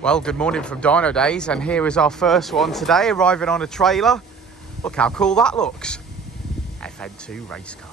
Well, good morning from Dynodaze, and here is our first one today, arriving on a trailer. Look how cool that looks. FN2 Racecar.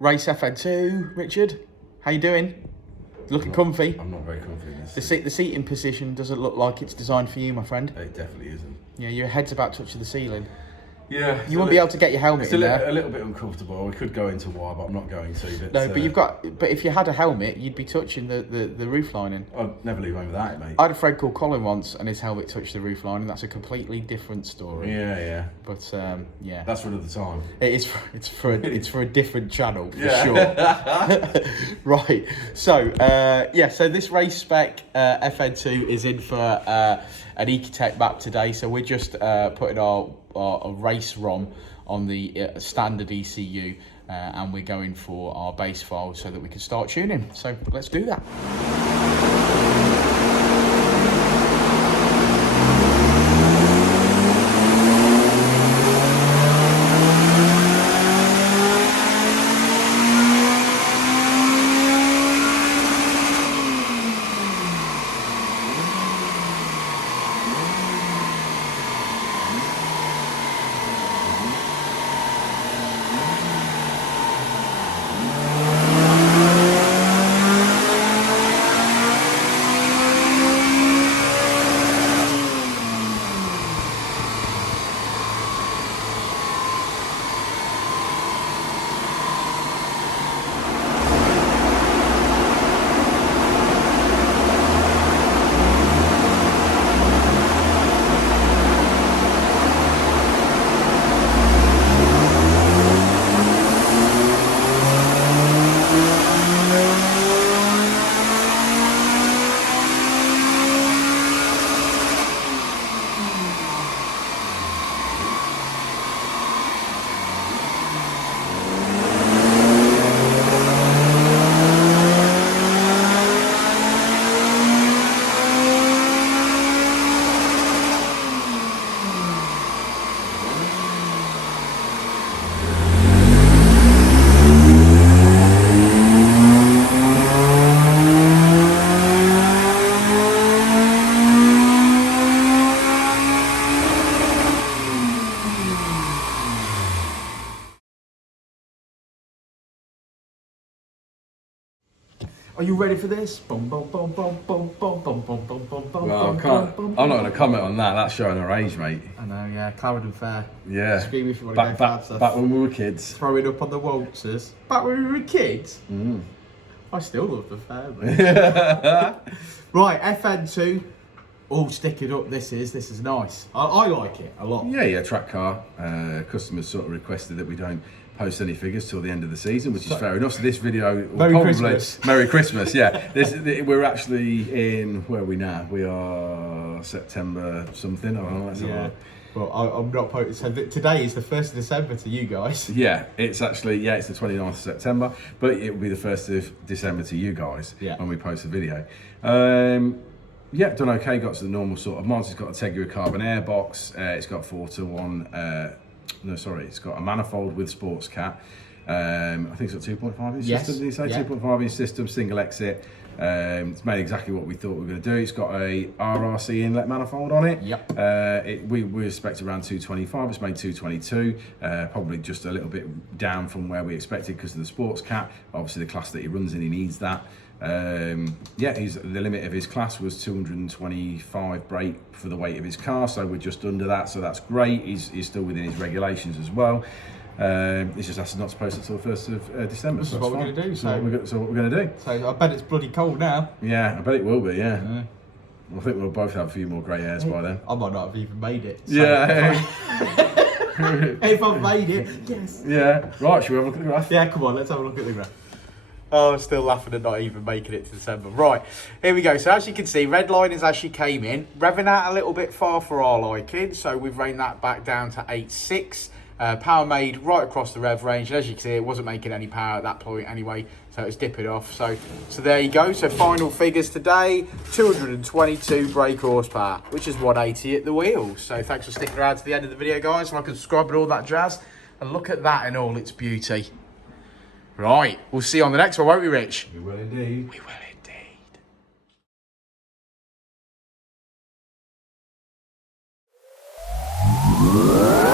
Race FN2, Richard. How you doing? Looking comfy? I'm not very comfy in this. The seating position doesn't look like it's designed for you, my friend. It definitely isn't. Yeah, your head's about touching the ceiling. Yeah. You won't be able to get your helmet in there. It's a little bit uncomfortable. We could go into why, but I'm not going to. No, but if you had a helmet, you'd be touching the roof lining. I'd never leave home without it, mate. I had a friend called Colin once, and his helmet touched the roof lining. That's a completely different story. Yeah. But yeah, that's for another time. It's for a different channel for sure. Right. So so this race spec FN2 is in for an Ecutek map today. So we're just putting our race ROM on the standard ECU, and we're going for our base file so that we can start tuning. So let's do that. Are you ready for this? Boom, boom, boom, boom, boom, boom, boom, boom, boom, boom, boom. Well, I'm not going to comment on that. That's showing our age, mate. I know, yeah. Clarendon Fair. Yeah. Scream if you want to go faster. Back when we were kids. Throwing up on the waltzers. Back when we were kids. I still love the fair, mate. Right, FN2. All sticking up. This is nice. I like it a lot. Yeah. Track car. Customers sort of requested that we don't post any figures till the end of the season, which is fair enough. So this video will Merry probably Christmas. Merry Christmas. Yeah. We're actually in, where are we now? We are September something. I don't know. Let's have a look. Well, I'm not posting. So today is the 1st of December to you guys. Yeah, it's actually, it's the 29th of September, but it will be the 1st of December to you guys when we post the video. Yeah, done okay. Got to the normal sort of mods. It's got a Tegra carbon air box. It's got 4-to-1. It's got a manifold with sports cat. I think it's got 2.5 inch system. Did you say 2.5 inch system, single exit? It's made exactly what we thought we were going to do. It's got a RRC inlet manifold on it. Yep. We expected around 225. It's made 222. Probably just a little bit down from where we expected because of the sports cat. Obviously, the class that he runs in, he needs that. The limit of his class was 225 brake for the weight of his car, so we're just under that. So that's great. He's still within his regulations as well. It's just that's not supposed to until the 1st of December. This is what we're going to do. So what we're going to do. So I bet it's bloody cold now. Yeah, I bet it will be. Yeah. I think we'll both have a few more grey hairs by then. I might not have even made it. So Yeah. if I've made it, yes. Yeah. Right, should we have a look at the graph? Yeah, come on, let's have a look at the graph. Oh, I'm still laughing at not even making it to December. Right, here we go. So as you can see, red line is as she came in. Revving out a little bit far for our liking, so we've reined that back down to 8.6. Power made right across the rev range. And as you can see, it wasn't making any power at that point anyway, so it was dipping off. So there you go. So final figures today, 222 brake horsepower, which is 180 at the wheels. So thanks for sticking around to the end of the video, guys. Like and subscribe and all that jazz. And look at that in all its beauty. Right, we'll see you on the next one, won't we, Rich? We will indeed. We will indeed.